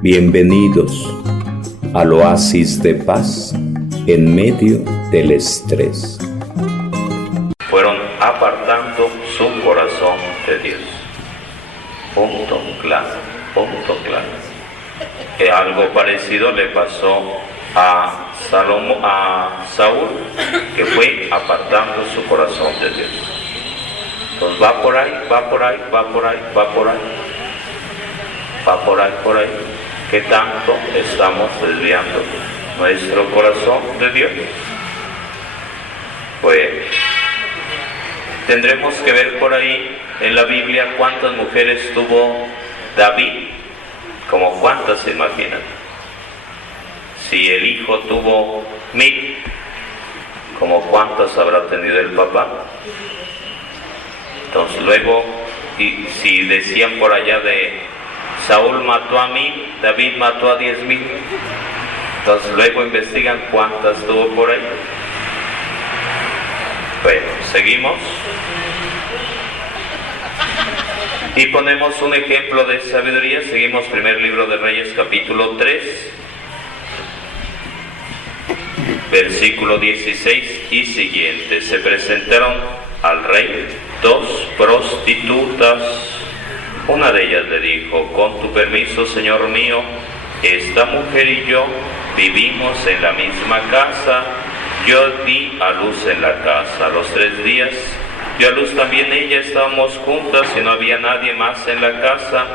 Bienvenidos al oasis de paz en medio del estrés. Fueron apartando su corazón de Dios. Punto claro. Algo parecido le pasó a Saúl, que fue apartando su corazón de Dios. Entonces va por ahí. ¿Qué tanto estamos desviando nuestro corazón de Dios? Pues tendremos que ver por ahí en la Biblia cuántas mujeres tuvo David, como cuántas se imaginan. Si el hijo tuvo 1000, como cuántas habrá tenido el papá. Entonces luego, y si decían por allá de Saúl mató a 1000, David mató a 10,000, entonces luego investigan cuántas tuvo por ahí. Bueno, seguimos y ponemos un ejemplo de sabiduría. Seguimos primer libro de Reyes, capítulo 3, versículo 16 y siguiente. Se presentaron al rey 2 prostitutas. Una de ellas le dijo: con tu permiso, señor mío, esta mujer y yo vivimos en la misma casa. Yo di a luz en la casa. A los 3 días dio a luz también ella. Estábamos juntas y no había nadie más en la casa.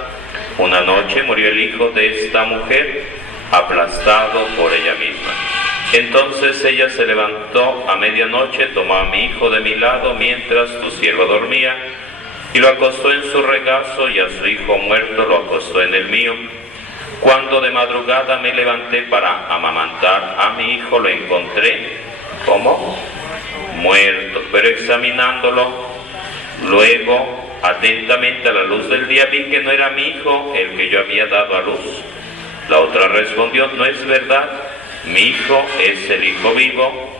Una noche murió el hijo de esta mujer, aplastado por ella misma. Entonces ella se levantó a medianoche, tomó a mi hijo de mi lado mientras tu sierva dormía, y lo acostó en su regazo, y a su hijo muerto lo acostó en el mío. Cuando de madrugada me levanté para amamantar a mi hijo, lo encontré como muerto, pero examinándolo luego atentamente a la luz del día, vi que no era mi hijo el que yo había dado a luz. La otra respondió: no es verdad, mi hijo es el hijo vivo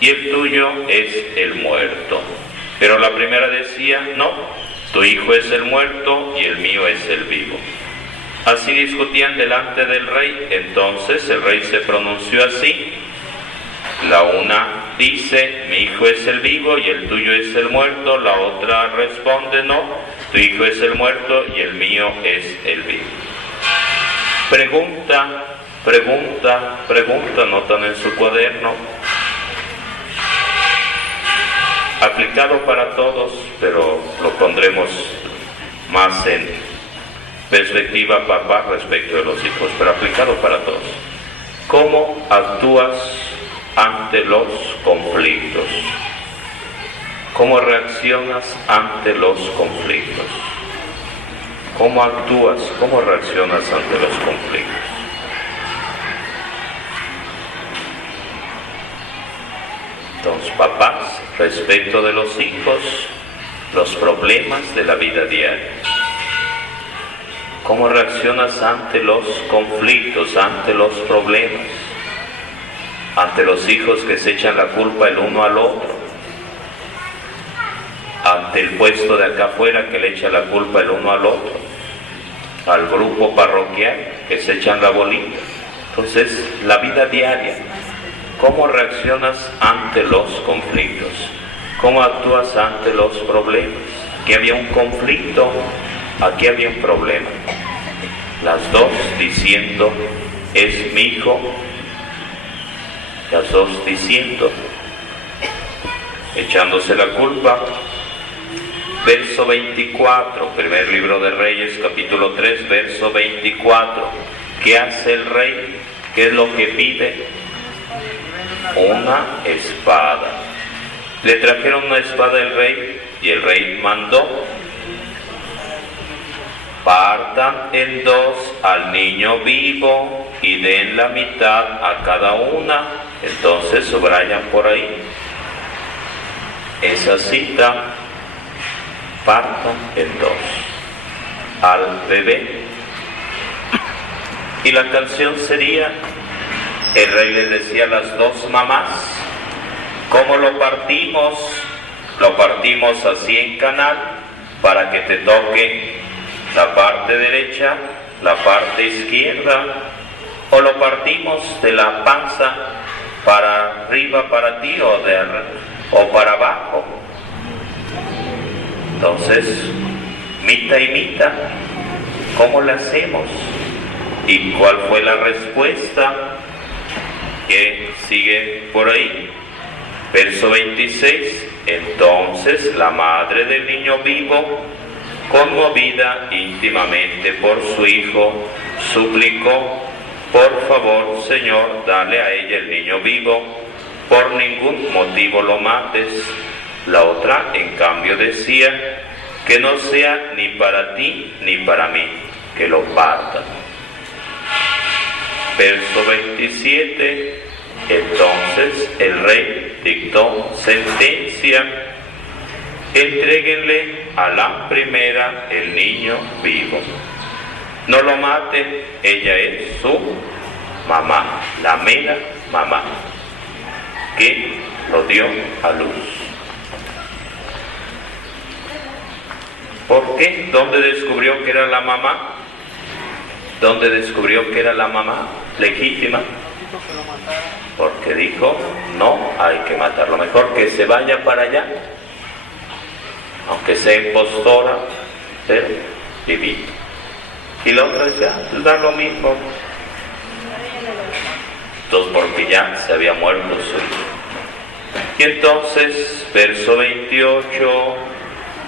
y el tuyo es el muerto. Pero la primera decía: no, tu hijo es el muerto y el mío es el vivo. Así discutían delante del rey. Entonces el rey se pronunció así: la una dice: mi hijo es el vivo y el tuyo es el muerto. La otra responde: no, tu hijo es el muerto y el mío es el vivo. Pregunta, anotan en su cuaderno. Aplicado para todos, pero lo pondremos más en perspectiva, papá, respecto de los hijos, pero aplicado para todos. ¿Cómo actúas ante los conflictos? ¿Cómo reaccionas ante los conflictos? ¿Cómo actúas? ¿Cómo reaccionas ante los conflictos? Entonces, papás, respecto de los hijos, los problemas de la vida diaria. ¿Cómo reaccionas ante los conflictos, ante los problemas? Ante los hijos que se echan la culpa el uno al otro. Ante el puesto de acá afuera que le echa la culpa el uno al otro. Al grupo parroquial que se echan la bolita. Entonces, la vida diaria. ¿Cómo reaccionas ante los conflictos? ¿Cómo actúas ante los problemas? Aquí había un conflicto, aquí había un problema. Las dos diciendo: es mi hijo. Las dos diciendo, echándose la culpa. Verso 24, primer libro de Reyes, capítulo 3, verso 24. ¿Qué hace el rey? ¿Qué es lo que pide? Una espada. Le trajeron una espada al rey y el rey mandó: partan en dos al niño vivo y den la mitad a cada una. Entonces subrayan por ahí esa cita: partan en dos al bebé. Y la canción sería: el rey les decía a las dos mamás: ¿cómo lo partimos? Lo partimos así en canal, para que te toque la parte derecha la parte izquierda o lo partimos de la panza para arriba para ti o para abajo. Entonces, mitad y mitad, ¿cómo lo hacemos? ¿Y cuál fue la respuesta? Que sigue por ahí. Verso 26. Entonces la madre del niño vivo, conmovida íntimamente por su hijo, suplicó: por favor, Señor, dale a ella el niño vivo, por ningún motivo lo mates. La otra, en cambio, decía: que no sea ni para ti ni para mí, que lo partan. Verso 27. Entonces el rey dictó sentencia: entréguenle a la primera el niño vivo. No lo maten, ella es su mamá, la mera mamá, que lo dio a luz. ¿Por qué? ¿Dónde descubrió que era la mamá? ¿Dónde descubrió que era la mamá legítima? Porque dijo: no hay que matarlo, mejor que se vaya para allá, aunque sea impostora, pero divina. Y la otra decía: da lo mismo. Entonces, porque ya se había muerto su hijo. Y entonces, verso 28,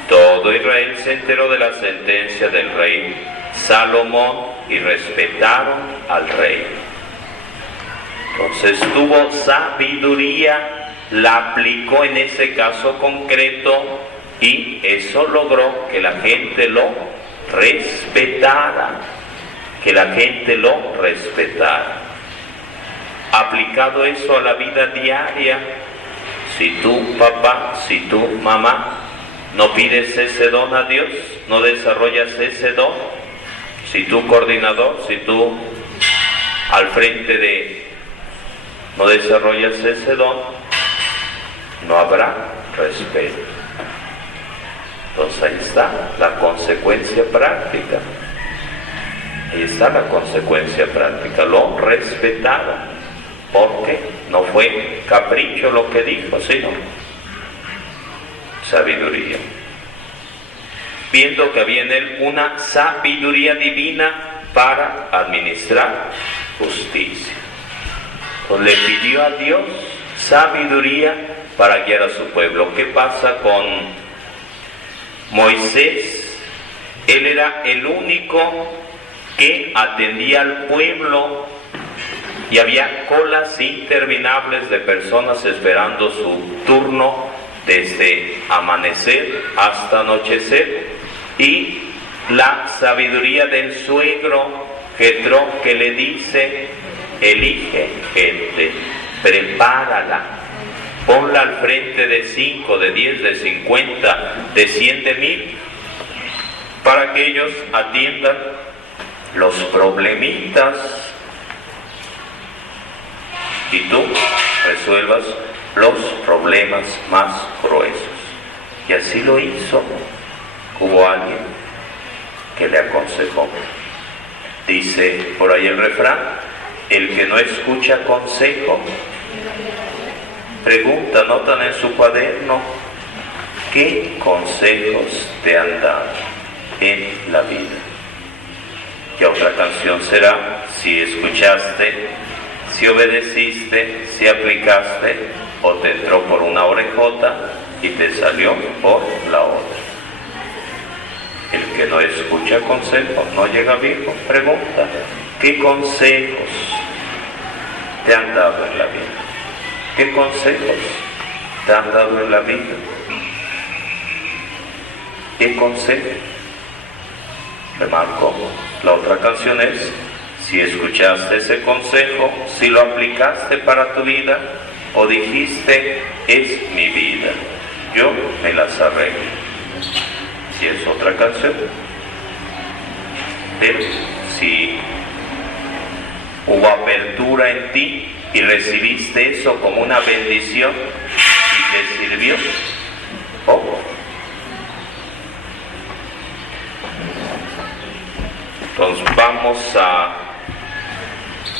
todo Israel se enteró de la sentencia del rey Salomón y respetaron al rey. Entonces tuvo sabiduría, la aplicó en ese caso concreto y eso logró que la gente lo respetara, Aplicado eso a la vida diaria, si tú, papá, si tú, mamá, no pides ese don a Dios, no desarrollas ese don, si tú, coordinador, si tú al frente no desarrollas ese don, no habrá respeto. Entonces ahí está la consecuencia práctica. Lo respetaron, porque no fue capricho lo que dijo, sino sabiduría. Viendo que había en él una sabiduría divina para administrar justicia. Le pidió a Dios sabiduría para guiar a su pueblo. ¿Qué pasa con Moisés? Él era el único que atendía al pueblo y había colas interminables de personas esperando su turno desde amanecer hasta anochecer. Y la sabiduría del suegro Jetro, que le dice: elige gente, prepárala, ponla al frente de 5, de 10, de 50, de 100, de 1000, para que ellos atiendan los problemitas y tú resuelvas los problemas más gruesos. Y así lo hizo. Hubo alguien que le aconsejó. Dice por ahí el refrán: el que no escucha consejo, pregunta, notan en su cuaderno, ¿qué consejos te han dado en la vida? Y otra canción será: si escuchaste, si obedeciste, si aplicaste, o te entró por una orejota y te salió por la otra. El que no escucha consejo no llega viejo. Pregunta: ¿qué consejos te han dado en la vida? ¿Qué consejos te han dado en la vida? ¿Qué consejo? Remarco, la otra canción es: si escuchaste ese consejo, si lo aplicaste para tu vida, o dijiste, es mi vida, yo me las arreglo. Si es otra canción. Pero si hubo apertura en ti y recibiste eso como una bendición y te sirvió, Entonces vamos a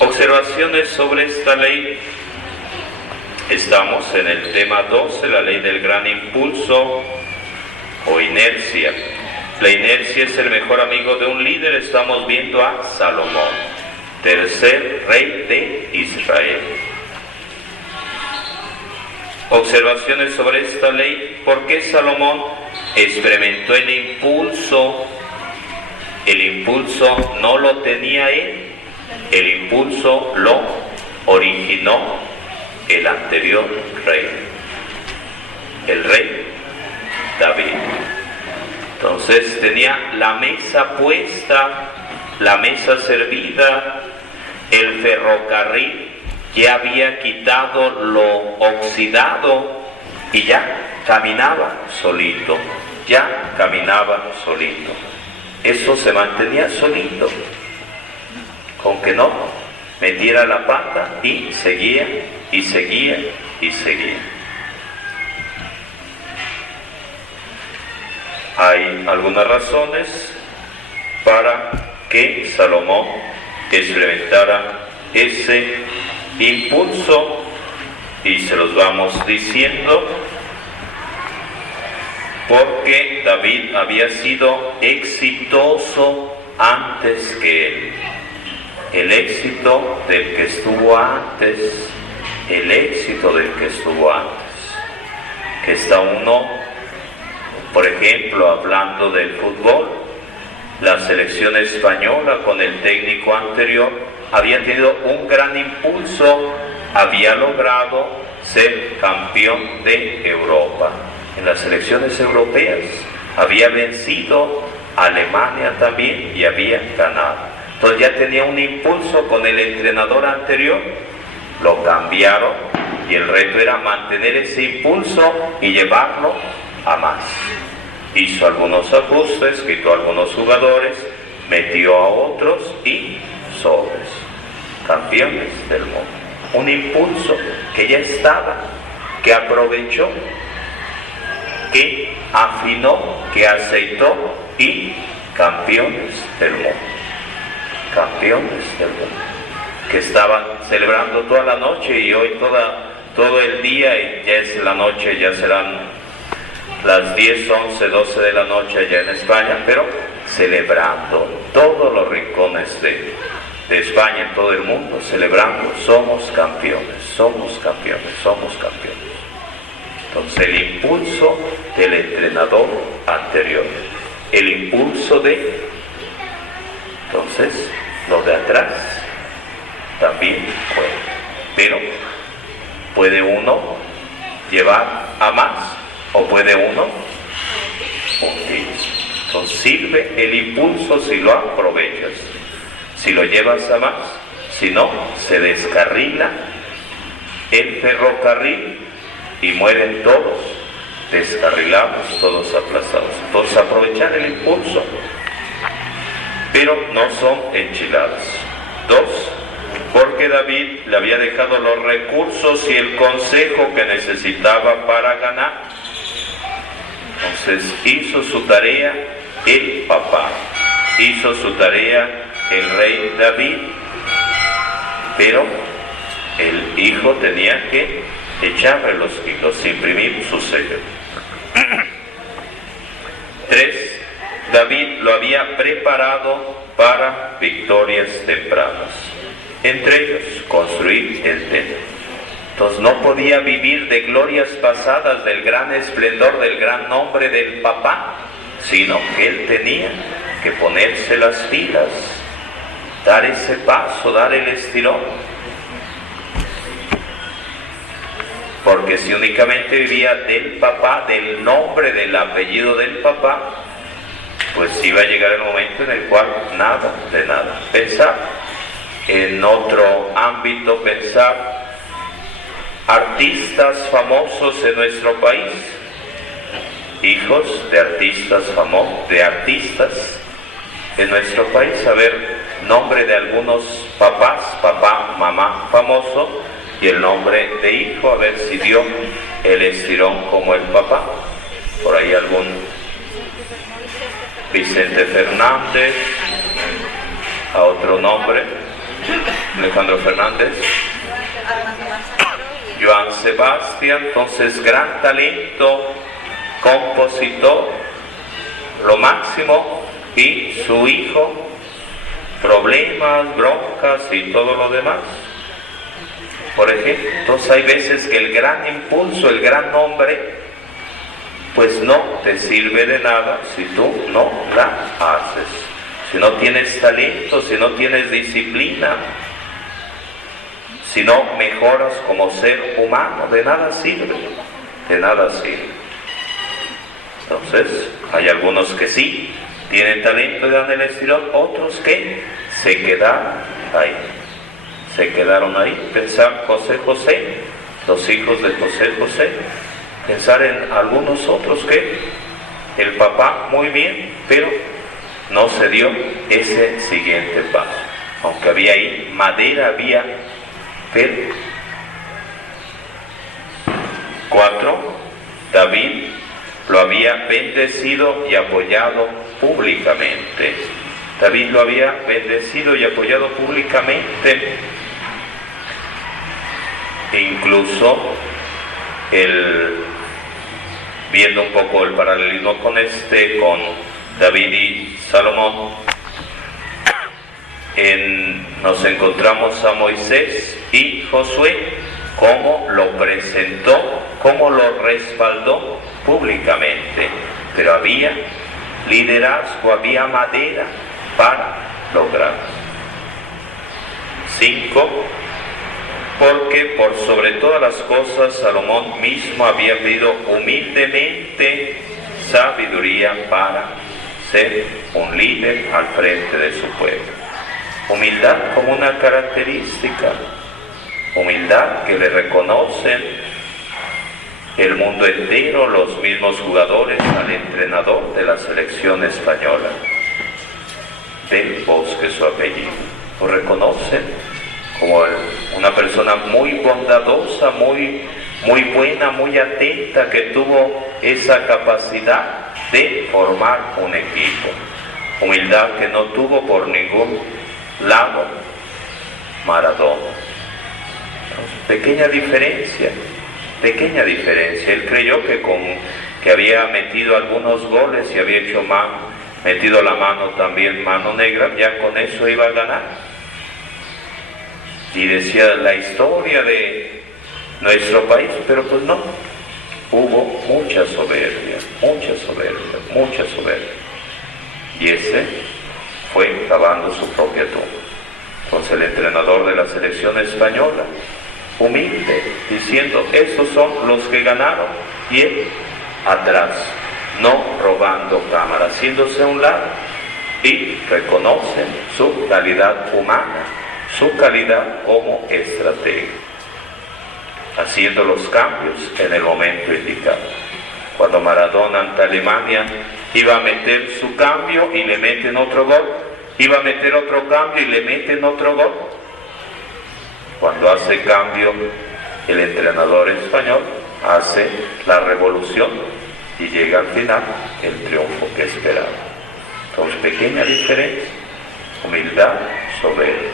observaciones sobre esta ley. Estamos en el tema 12, la ley del gran impulso o inercia. La inercia es el mejor amigo de un líder. Estamos viendo a Salomón, tercer rey de Israel. Observaciones sobre esta ley. ¿Por qué Salomón experimentó el impulso? El impulso no lo tenía él, el impulso lo originó el anterior rey, el rey David. Entonces tenía la mesa puesta, la mesa servida, el ferrocarril ya había quitado lo oxidado y ya caminaba solito, ya caminaba solito. Eso se mantenía solito, con que no metiera la pata, y seguía, y seguía, y seguía. Hay algunas razones para que Salomón experimentara ese impulso, y se los vamos diciendo. Porque David había sido exitoso antes que él. El éxito del que estuvo antes, el éxito del que estuvo antes. Que está uno, por ejemplo, hablando del fútbol, la selección española con el técnico anterior había tenido un gran impulso, había logrado ser campeón de Europa. En las selecciones europeas había vencido a Alemania también y había ganado. Entonces ya tenía un impulso con el entrenador anterior, lo cambiaron y el reto era mantener ese impulso y llevarlo a más. Hizo algunos ajustes, quitó a algunos jugadores, metió a otros y sobres, campeones del mundo. Un impulso que ya estaba, que aprovechó, que afinó, que aceitó, y campeones del mundo. Campeones del mundo. Que estaban celebrando toda la noche y hoy todo el día, y ya es la noche, ya serán las 10, 11, 12 de la noche allá en España, pero celebrando todos los rincones de España, en todo el mundo, celebrando, somos campeones, somos campeones, somos campeones. Entonces el impulso del entrenador anterior, el impulso de, entonces los de atrás también puede, pero puede uno llevar a más o puede uno hundir. Entonces sirve el impulso si lo aprovechas, si lo llevas a más, si no, se descarrila el ferrocarril y mueren todos descarrilados, todos aplastados. Entonces aprovechar el impulso, pero no son enchiladas. 2, porque David le había dejado los recursos y el consejo que necesitaba para ganar. Entonces hizo su tarea el papá, hizo su tarea el rey David, pero el hijo tenía que echarle los kilos, imprimir su sello. 3, David lo había preparado para victorias tempranas, entre ellos construir el templo. Entonces no podía vivir de glorias pasadas, del gran esplendor, del gran nombre del papá, sino que él tenía que ponerse las pilas, dar ese paso, dar el estirón. Porque si únicamente vivía del papá, del nombre, del apellido del papá, pues iba a llegar el momento en el cual nada de nada. Pensar en otro ámbito, pensar artistas famosos en nuestro país, hijos de artistas famosos, de artistas en nuestro país. A ver, nombre de algunos papás, papá, mamá famoso, y el nombre de hijo, a ver si dio el estirón como el papá. Por ahí algún Vicente Fernández, a otro nombre, Alejandro Fernández, Joan Sebastián, entonces gran talento, compositor, lo máximo, y su hijo, problemas, broncas y todo lo demás. Por ejemplo, entonces hay veces que el gran impulso, el gran nombre, pues no te sirve de nada si tú no la haces. Si no tienes talento, si no tienes disciplina, si no mejoras como ser humano, de nada sirve, de nada sirve. Entonces, hay algunos que sí tienen talento y dan el estirón, otros que se quedaron ahí. Se quedaron ahí. Pensar José José, los hijos de José José, pensar en algunos otros que el papá muy bien, pero no se dio ese siguiente paso. Aunque había ahí madera, había, pero 4. David lo había bendecido y apoyado públicamente. David lo había bendecido y apoyado públicamente. E incluso viendo un poco el paralelismo con David y Salomón, nos encontramos a Moisés y Josué, cómo lo presentó, cómo lo respaldó públicamente. Pero había liderazgo, había madera para lograrlo. 5. Porque por sobre todas las cosas Salomón mismo había pedido humildemente sabiduría para ser un líder al frente de su pueblo. Humildad como una característica, humildad que le reconocen el mundo entero, los mismos jugadores, al entrenador de la selección española, Del Bosque su apellido. Lo reconocen como una persona muy bondadosa, muy buena, muy atenta, que tuvo esa capacidad de formar un equipo. Humildad que no tuvo por ningún lado Maradona. Pequeña diferencia. Él creyó que había metido algunos goles y había metido la mano también, mano negra, ya con eso iba a ganar. Y decía la historia de nuestro país, pero pues no, hubo mucha soberbia. Y ese fue cavando su propia tumba. Entonces el entrenador de la selección española, humilde, diciendo, estos son los que ganaron, y él atrás, no robando cámara, haciéndose a un lado, y reconocen su calidad humana, su calidad como estratega, haciendo los cambios en el momento indicado. Cuando Maradona ante Alemania iba a meter su cambio y le meten otro gol, iba a meter otro cambio y le meten otro gol. Cuando hace cambio el entrenador español, hace la revolución y llega al final el triunfo que esperaba. Entonces, pequeña diferencia, humildad, soberbia.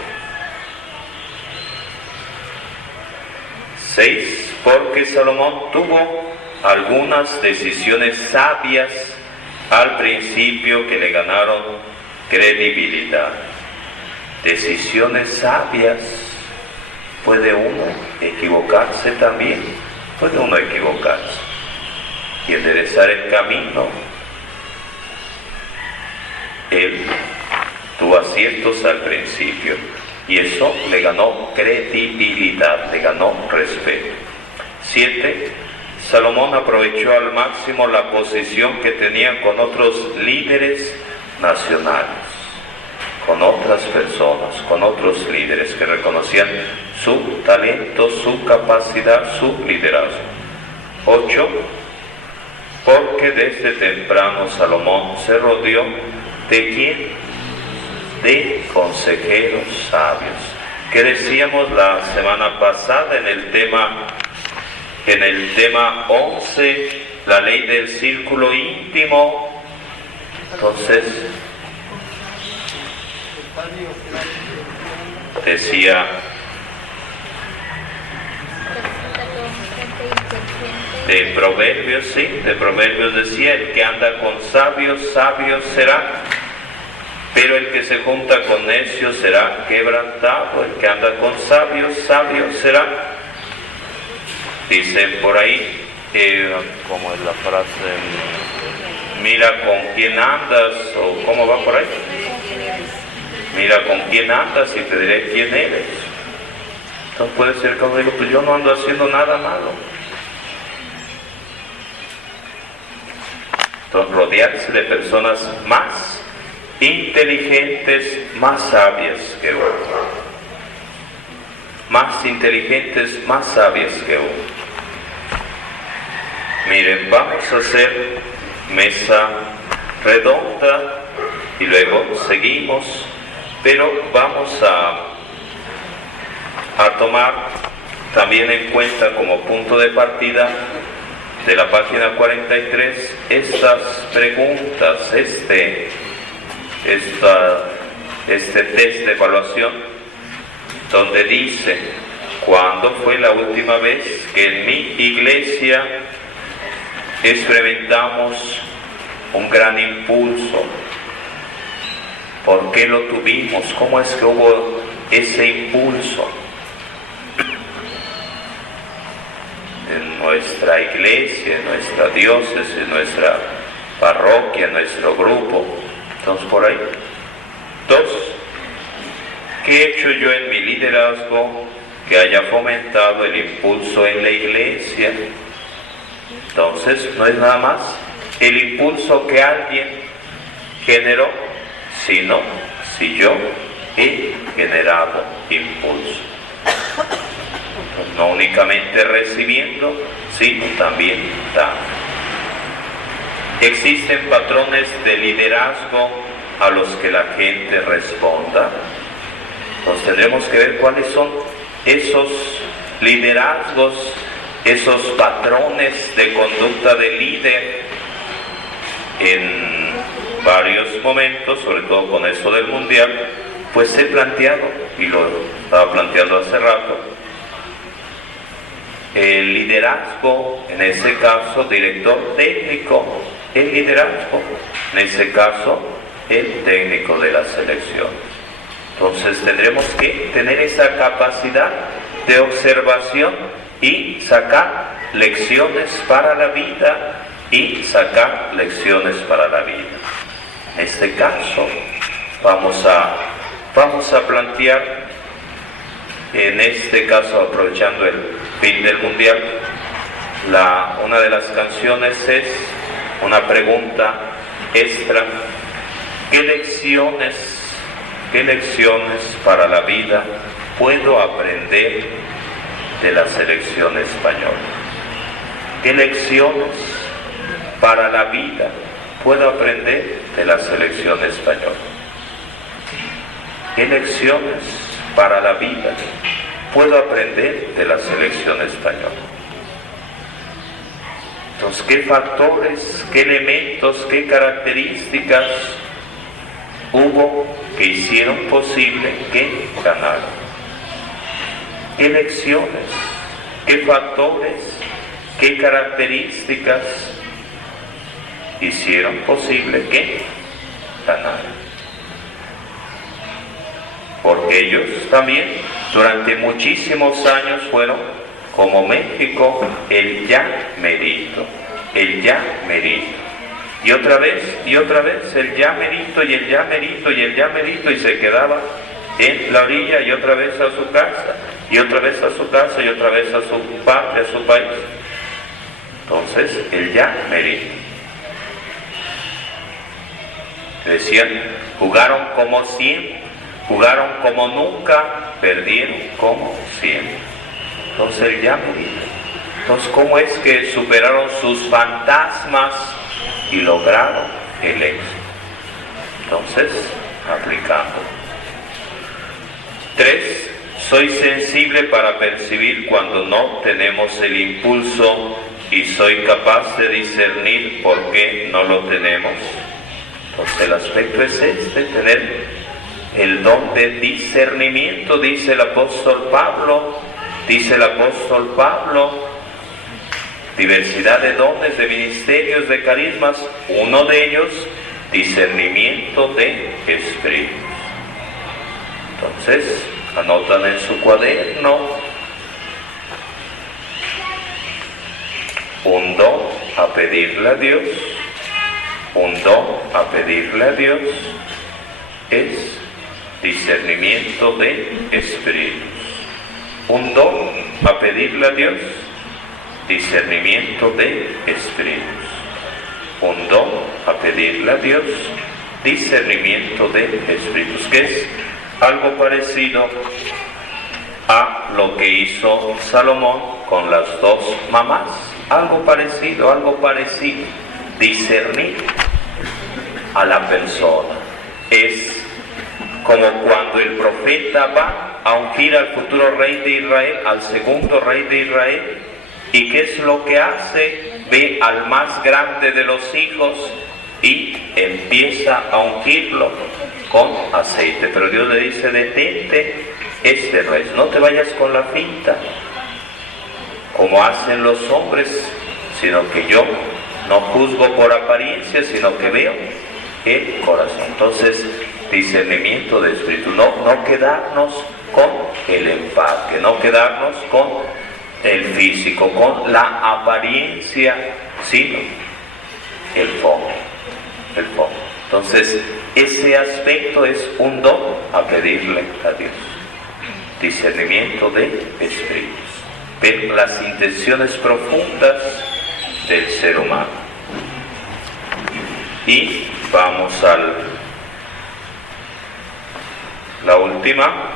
6. Porque Salomón tuvo algunas decisiones sabias al principio que le ganaron credibilidad. Decisiones sabias. Puede uno equivocarse también, y enderezar el camino. Él tuvo aciertos al principio, y eso le ganó credibilidad, le ganó respeto. 7. Salomón aprovechó al máximo la posición que tenía con otros líderes nacionales, con otras personas, con otros líderes que reconocían su talento, su capacidad, su liderazgo. 8. Porque desde temprano Salomón se rodeó ¿de quién? De consejeros sabios. Que decíamos la semana pasada en el tema 11, la ley del círculo íntimo. Entonces, decía, de Proverbios, sí, de Proverbios decía, el que anda con sabios, sabio será, pero el que se junta con necios será quebrantado. El que anda con sabios, sabio será. Dice por ahí, como es la frase, mira con quién andas, o cómo va por ahí, mira con quién andas y te diré quién eres. Entonces puede ser que uno diga, pues yo no ando haciendo nada malo. Entonces rodearse de personas más inteligentes, más sabias que uno. Más inteligentes, más sabias que uno. Miren, vamos a hacer mesa redonda y luego seguimos, pero vamos a tomar también en cuenta como punto de partida de la página 43 estas preguntas, este test de evaluación, donde dice, ¿cuándo fue la última vez que en mi iglesia experimentamos un gran impulso? ¿Por qué lo tuvimos? ¿Cómo es que hubo ese impulso? En nuestra iglesia, en nuestra diócesis, en nuestra parroquia, en nuestro grupo. Entonces por ahí. 2. ¿Qué he hecho yo en mi liderazgo que haya fomentado el impulso en la iglesia? Entonces no es nada más el impulso que alguien generó, sino si yo he generado impulso. No únicamente recibiendo, sino también dando. ¿Existen patrones de liderazgo a los que la gente responda? Entonces tendremos que ver cuáles son esos liderazgos, esos patrones de conducta de líder. En varios momentos, sobre todo con esto del mundial, pues he planteado, y lo estaba planteando hace rato, el liderazgo, en ese caso, director técnico, el liderazgo, en ese caso, el técnico de la selección. Entonces tendremos que tener esa capacidad de observación y sacar lecciones para la vida, En este caso, vamos a plantear, en este caso, aprovechando el fin del mundial, una de las canciones es una pregunta extra. ¿Qué lecciones para la vida puedo aprender de la selección española? ¿Qué lecciones para la vida puedo aprender de la selección española? ¿Qué lecciones para la vida puedo aprender de la selección española? Entonces, ¿qué factores, qué elementos, qué características hubo que hicieron posible que ganaran? ¿Qué lecciones, qué factores, qué características hicieron posible que ganaran? Porque ellos también durante muchísimos años fueron, como México, el ya merito, y otra vez el ya merito y el ya merito y el ya merito, y se quedaba en la orilla, y otra vez a su casa, y otra vez a su casa, y otra vez a su patria, a su país. Entonces, el ya merito. Decían, jugaron como siempre, jugaron como nunca, perdieron como siempre. Entonces el ya merito. Entonces, ¿cómo es que superaron sus fantasmas y lograron el éxito? Entonces, aplicando. 3. Soy sensible para percibir cuando no tenemos el impulso y soy capaz de discernir por qué no lo tenemos. Entonces el aspecto es tener el don de discernimiento, dice el apóstol Pablo, diversidad de dones, de ministerios, de carismas, uno de ellos, discernimiento de espíritus. Entonces, anotan en su cuaderno, un don a pedirle a Dios, un don a pedirle a Dios es discernimiento de espíritus. Un don a pedirle a Dios, discernimiento de espíritus. Un don a pedirle a Dios, discernimiento de espíritus, que es algo parecido a lo que hizo Salomón con las dos mamás. Algo parecido, discernir a la persona. Es como cuando el profeta va a ungir al futuro rey de Israel, al segundo rey de Israel, y ¿qué es lo que hace? Ve al más grande de los hijos y empieza a ungirlo con aceite. Pero Dios le dice: detente, este no es, no te vayas con la finta, como hacen los hombres, sino que yo no juzgo por apariencia, sino que veo el corazón. Entonces, discernimiento de espíritu, no quedarnos con el empaque, no quedarnos con el físico, con la apariencia, sino el fondo. Entonces, ese aspecto es un don a pedirle a Dios. Discernimiento de espíritus. Ver las intenciones profundas del ser humano. Y vamos a la última.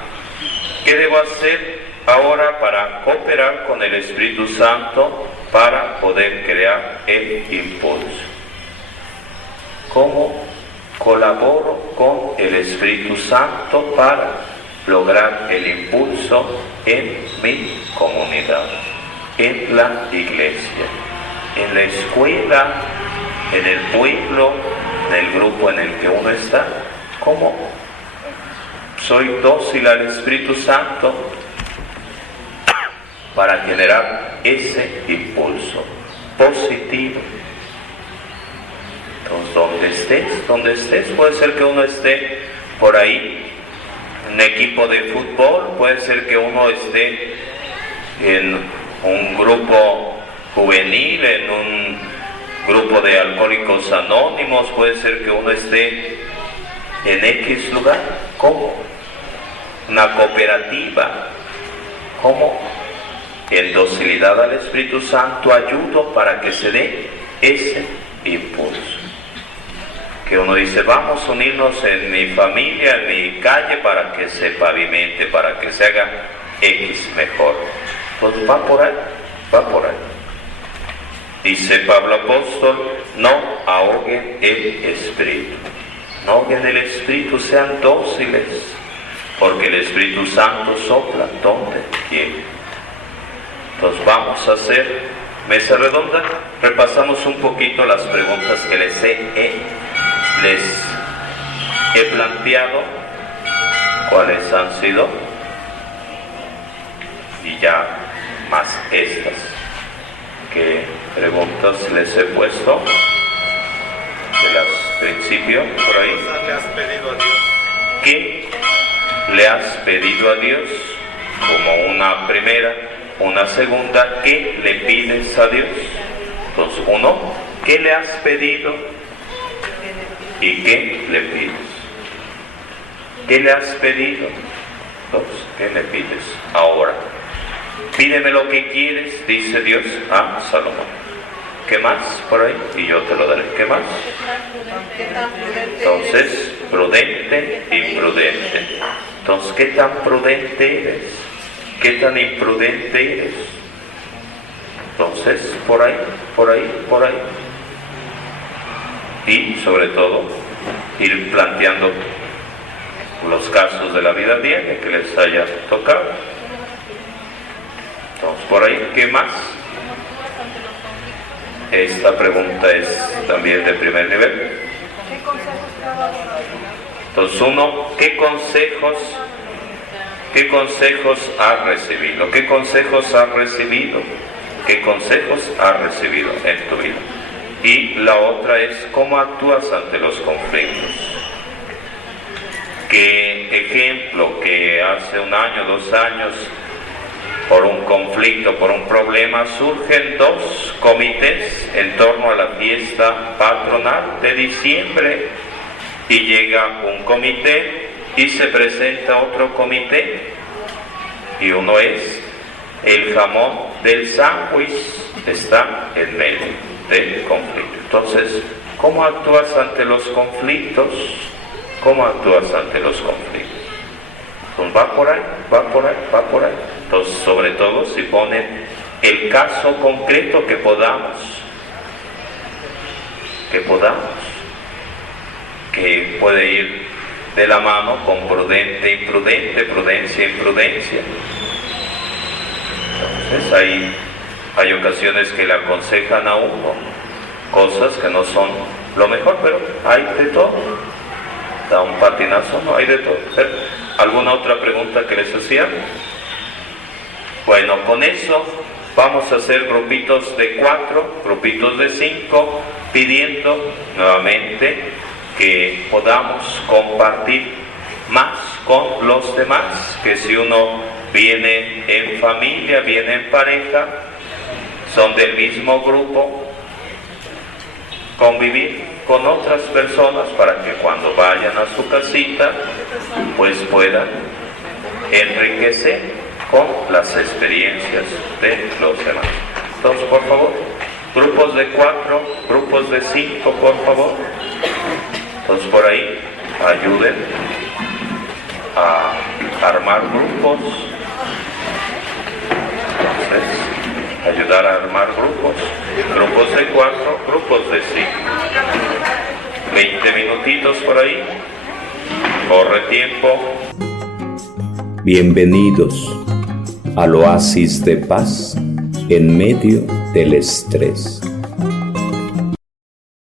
¿Qué debo hacer ahora para cooperar con el Espíritu Santo para poder crear el impulso? ¿Cómo colaboro con el Espíritu Santo para lograr el impulso en mi comunidad, en la iglesia, en la escuela, en el pueblo, en el grupo en el que uno está? ¿Cómo soy dócil al Espíritu Santo para generar ese impulso positivo? Entonces, donde estés, puede ser que uno esté por ahí en un equipo de fútbol, puede ser que uno esté en un grupo juvenil, en un grupo de alcohólicos anónimos, puede ser que uno esté en X lugar. ¿Cómo? Una cooperativa. ¿Cómo? En docilidad al Espíritu Santo ayudo para que se dé ese impulso. Que uno dice: vamos a unirnos en mi familia, en mi calle, para que se pavimente, para que se haga X mejor. Pues va por ahí. Dice Pablo apóstol: no ahoguen el Espíritu. No ahoguen el Espíritu, sean dóciles, porque el Espíritu Santo sopla donde quiere. Entonces vamos a hacer mesa redonda. Repasamos un poquito las preguntas que les he planteado, cuáles han sido, y ya más estas. ¿Qué preguntas les he puesto? De las principio, por ahí. ¿Qué le has pedido a Dios? ¿Qué le has pedido a Dios? Como una primera. Una segunda, ¿qué le pides a Dios? Entonces, uno, ¿qué le has pedido? ¿Y qué le pides? ¿Qué le has pedido? Dos, ¿qué le pides? Ahora, pídeme lo que quieres, dice Dios a Salomón. ¿Qué más por ahí? Y yo te lo daré. ¿Qué más? Entonces, prudente, imprudente. Entonces, ¿qué tan prudente eres? ¿Qué tan imprudente eres? Entonces, por ahí. Y sobre todo, ir planteando los casos de la vida diaria que les haya tocado. Entonces, por ahí, ¿qué más? Esta pregunta es también de primer nivel. Entonces uno, ¿qué consejos has recibido? ¿Qué consejos has recibido? ¿Qué consejos has recibido en tu vida? Y la otra es, ¿cómo actúas ante los conflictos? ¿Qué ejemplo que hace 1 año, 2 años, por un conflicto, por un problema, surgen 2 comités en torno a la fiesta patronal de diciembre y llega un comité y se presenta otro comité y uno es el jamón del sándwich, está en medio del conflicto. Entonces, ¿cómo actúas ante los conflictos? ¿Cómo actúas ante los conflictos? Pues va por ahí. Entonces, sobre todo si ponen el caso concreto que podamos, que puede ir de la mano con prudente, imprudente, prudencia, imprudencia. Entonces hay ocasiones que le aconsejan a uno cosas que no son lo mejor, pero hay de todo. Da un patinazo, no hay de todo. ¿Alguna otra pregunta que les hacía? Bueno, con eso vamos a hacer grupitos de 4, grupitos de 5, pidiendo nuevamente que podamos compartir más con los demás, que si uno viene en familia, viene en pareja, son del mismo grupo, convivir con otras personas para que cuando vayan a su casita pues puedan enriquecer con las experiencias de los demás. Entonces, por favor, grupos de 4, grupos de 5, por favor. Entonces, por ahí ayuden a armar grupos. Entonces, ayudar a armar grupos de 4, grupos de 5. 20 minutitos por ahí, corre tiempo. Bienvenidos al oasis de paz en medio del estrés.